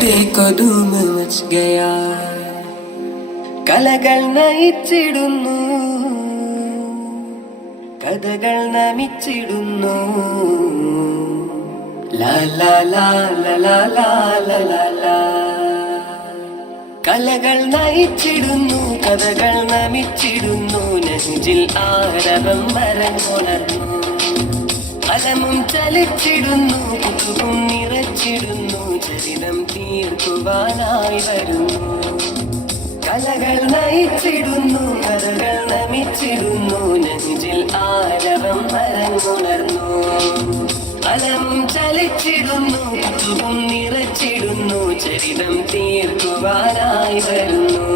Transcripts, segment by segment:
दिल को धूम मच गया കലകൾ നയിച്ചിടുന്നു കഥകൾ നമിച്ചിടുന്നു ലാ ലാ ലാ ലാ ലാ ലാ ലാ ലാ കലകൾ നയിച്ചിടുന്നു കഥകൾ നമിച്ചിടുന്നു നെഞ്ചിൽ ആരവം വരങ്ങുണർന്നു അലമും ചലിച്ചിടുന്നു കുതുകും നിറച്ചിടുന്നു ചരിതം തീർക്കുവാനായി വരുന്നു കലകൾ നയിച്ചിടുന്നു കഥകൾ നമിച്ചിടുന്നു നെഞ്ചിൽ ആരവം വരങ്ങുണർന്നു അലമും ചലിച്ചിടുന്നു കുതുകും നിറച്ചിടുന്നു ചരിതം തീർക്കുവാനായി വരുന്നു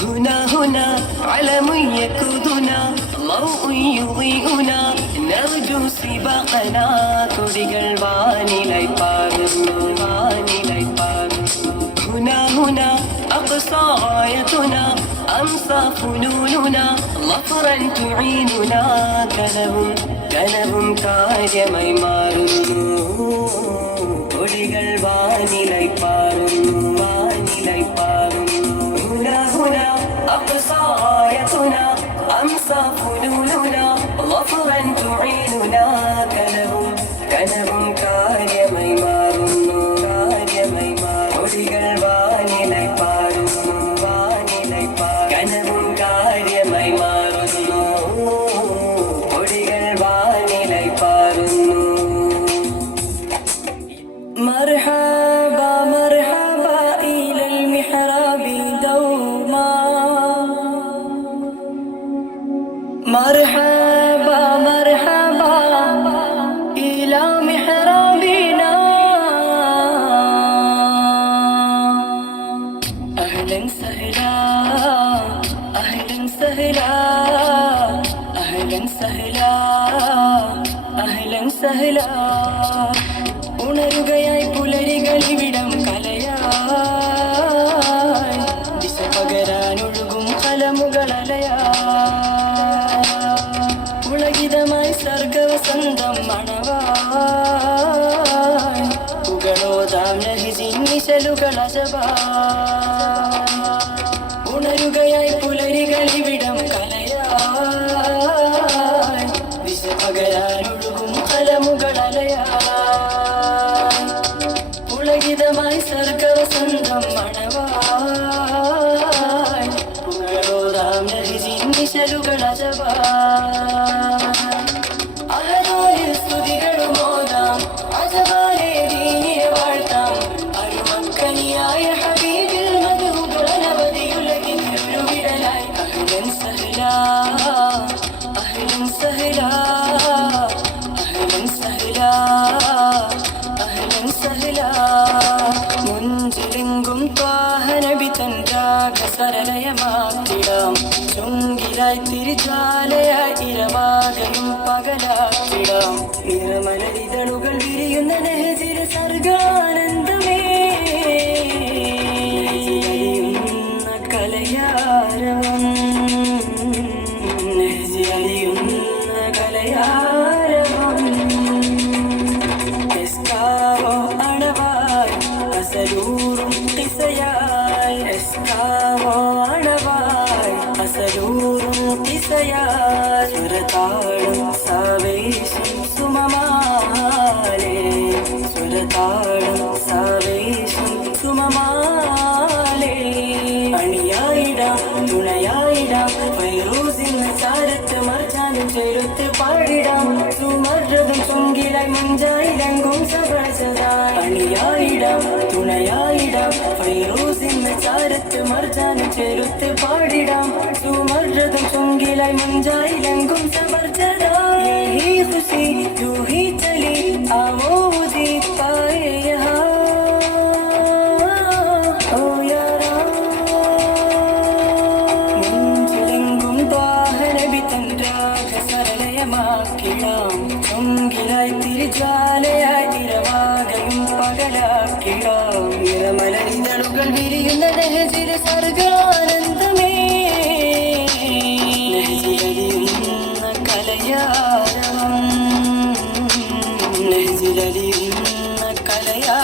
ഹുന ഹുന അലമു യഖുദുനാ ളൗഉ യുളീഉനാ നർജു സിബഖനാ കൊടികൾ വാനിലായി പാറുന്നു വാനിലായി പാറുന്നു ഹുന ഹുന അഖ്സാ ഗായതുനാ അംസാ ഫുനൂനുനാ മഫറൻ തുഈനുനാ കനവും കാര്യമായി മാറുന്നു കൊടികൾ വാനിലായി പാറുന്നു വാനിലായി പാറുന്നു ഹുന ഹുന അഖ്സാ ഗായതുനാ أمسى فنوننا ظفرا تعيننا കനവും കാര്യമായി മാറുന്നു കാര്യമായി മാറുന്നു കൊടികൾ വാനിലായി പാറുന്നു വാനിലായി പാറുന്നു കനവും കാര്യമായി മാറുന്നു കൊടികൾ വാനിലായി പാറുന്നു مرحبا مرحبا إلى المحراب دوما مرحبا مرحبا إلى محرابنا أهلا سهلا أهلا سهلا أهلا سهلا أهلا سهلا ഉണരുകയായി പുലരികളിവിടം കലയായി ദിശ പകരാനൊഴുകും കലമുകളലയായി പുളകിതമായി സർഗവസന്തം മണവായി പുകളോതാം നഹിജിൻ നിശലുകളജവായി ഉണരുകയായി പുലരികളിവിടം കലയായി ദിശ പകരാനൊഴുകും കലമുകളലയായി പുളകിതമായി സർഗവസന്തം മണവായി പുകളോതാം നഹിജിൻ നിശലുകളജവായി അഹദായ സ്തുതികളുമോദാം അജബാലെ ദീനിയെ വാഴ്ത്താം അരുമക്കനിയായ ഹബീബിൽ മധുകളനവധിയുലകിൽ ഉരുവിടലായി അഹ്ലൻ സഹ്ലാ അഹ്ലൻ സഹ്ലാ അഹ്ലൻ സഹ്ലാ അഹ്ലൻ സഹ്ലാ മുഞ്ചിലെങ്കും ത്വാഹനബി തൻ രാഗസരലയമാക്കിടാം ചുങ്കിലായി തിരിജാലയായി ഇരവാകയും പകലാക്കിടാം നിറമലരിതളുകൾ വിരിയുന്ന നെഹ്ജിൽ സർഗാനന്ദമേ അലിയുന്ന കലയാരവം നെഹ്ജിൽ അലിയുന്ന കലയാരവം എസ്കാവോ അണവായി അസലൂറും കിസയായി എസ്കാവോ അണവായി അസലൂറും കിസയായി സുരതാളും സാവേശം സുമമാലേ സുരതാളും സാവേശം സുമമാലേ അണിയായിടാം തുണയായിടാം ഫൈറൂസിന് ചാരത്ത് മർജാനും ചേരുത്ത് പാടിടാം സുമർജതും ചുങ്കിലായി മുഞ്ചായിരങ്കും സബഴതായി അണിയായിടാം തുണയായിടാം ഫൈറൂസിന് ചാരത്ത് മർജാനും ചേരുത്ത് പാടിടാം സുമർജതും ചുങ്കിലായി മുഞ്ചായിരങ്കും സബർജതായി യഹീ ഖുശി യൂഹി ചലി ആവോ ഉദീത് പായേ യഹാ ഓ യാരാ മുഞ്ചിലെങ്കും ത്വാഹനബി തൻ രാഗസരലയമാക്കിടാം ചുങ്കിലായി തിരിജാലയായി ഇരവാകയും പകലാക്കിടാം നിറമലരിതളുകൾ വിരിയുന്ന നെഹ്ജിൽ സർഗാനന്ദമേ നെഹ്ജിൽ അലിയുന്ന കലയാരവം നെഹ്ജിൽ അലിയുന്ന കലയാ